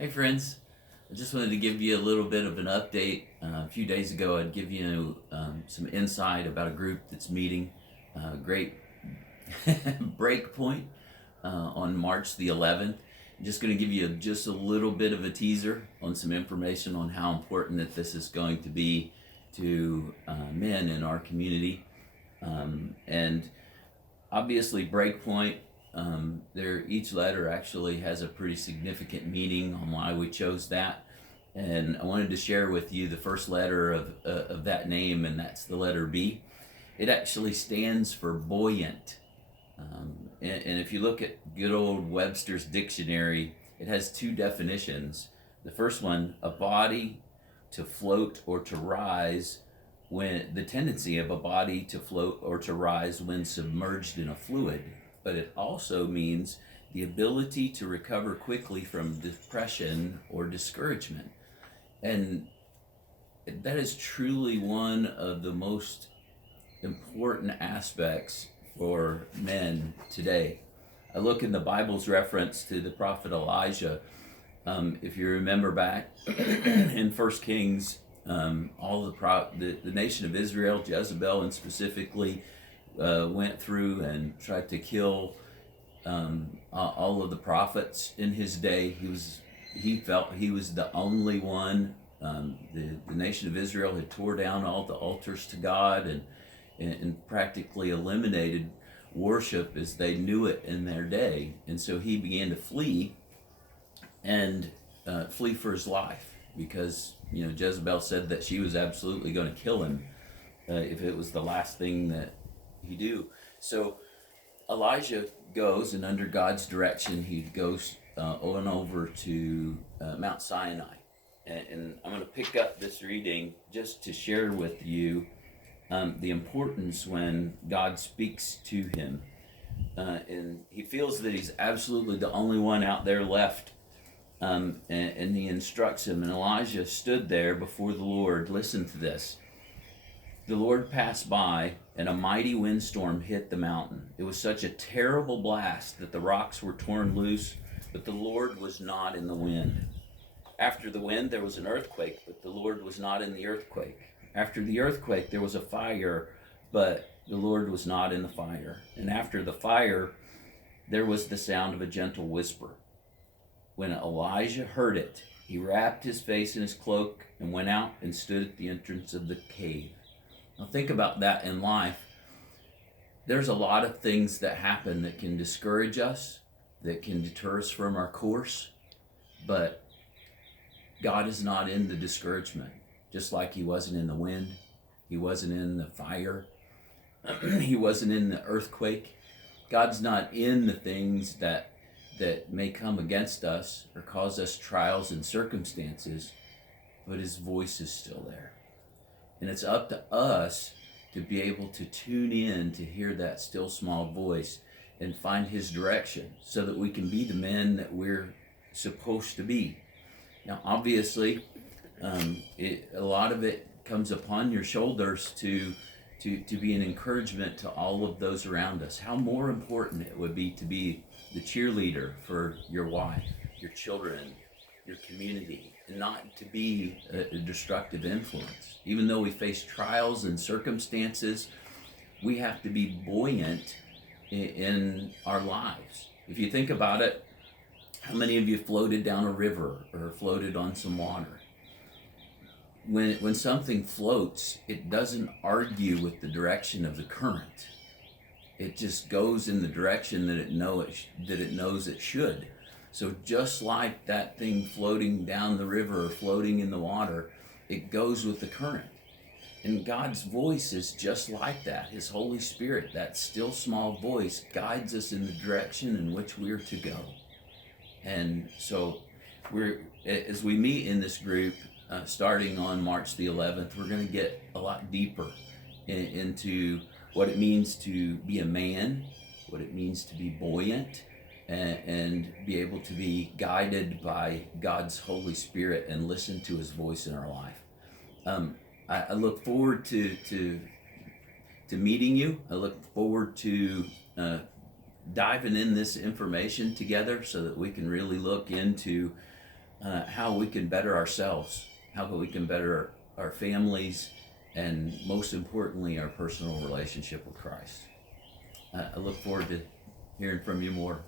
Hey friends, I just wanted to give you a little bit of an update. A few days ago, I'd give you some insight about a group that's meeting, great break point on March the 11th. I'm just going to give you just a little bit of a teaser on some information on how important that this is going to be to men in our community. And obviously, break point. Each letter actually has a pretty significant meaning on why we chose that, and I wanted to share with you the first letter of that name, and that's the letter B. It actually stands for buoyant, and if you look at good old Webster's dictionary, it has two definitions. The first one, a body to float or to rise, when the tendency of a body to float or to rise when submerged in a fluid, but it also means the ability to recover quickly from depression or discouragement. And that is truly one of the most important aspects for men today. I look in the Bible's reference to the prophet Elijah. If you remember back in First Kings, the nation of Israel, Jezebel and specifically, went through and tried to kill all of the prophets in his day. He felt he was the only one. The nation of Israel had tore down all the altars to God and practically eliminated worship as they knew it in their day. And so he began to flee and flee for his life because Jezebel said that she was absolutely going to kill him if it was the last thing that he do. So Elijah goes, and under God's direction, he goes on over to Mount Sinai. And I'm going to pick up this reading just to share with you the importance when God speaks to him. And he feels that he's absolutely the only one out there left. And he instructs him. And Elijah stood there before the Lord. Listen to this. The Lord passed by, and a mighty windstorm hit the mountain. It was such a terrible blast that the rocks were torn loose, but the Lord was not in the wind. After the wind, there was an earthquake, but the Lord was not in the earthquake. After the earthquake, there was a fire, but the Lord was not in the fire. And after the fire, there was the sound of a gentle whisper. When Elijah heard it, he wrapped his face in his cloak and went out and stood at the entrance of the cave. Now think about that in life. There's a lot of things that happen that can discourage us, that can deter us from our course, but God is not in the discouragement. Just like he wasn't in the wind, he wasn't in the fire, he wasn't in the earthquake. God's not in the things that may come against us or cause us trials and circumstances, but his voice is still there. And it's up to us to be able to tune in to hear that still small voice and find his direction so that we can be the men that we're supposed to be. Now, obviously, a lot of it comes upon your shoulders to be an encouragement to all of those around us. How more important it would be to be the cheerleader for your wife, your children, your community, and not to be a destructive influence. Even though we face trials and circumstances, we have to be buoyant in our lives. If you think about it, how many of you floated down a river or floated on some water? When something floats, it doesn't argue with the direction of the current. It just goes in the direction that it knows it should. So just like that thing floating down the river or floating in the water, it goes with the current. And God's voice is just like that. His Holy Spirit, that still small voice, guides us in the direction in which we're to go. And so as we meet in this group, starting on March the 11th, we're going to get a lot deeper into what it means to be a man, what it means to be buoyant, and be able to be guided by God's Holy Spirit and listen to his voice in our life. I look forward to meeting you. I look forward to diving in this information together so that we can really look into how we can better ourselves, how we can better our families, and most importantly, our personal relationship with Christ. I look forward to hearing from you more.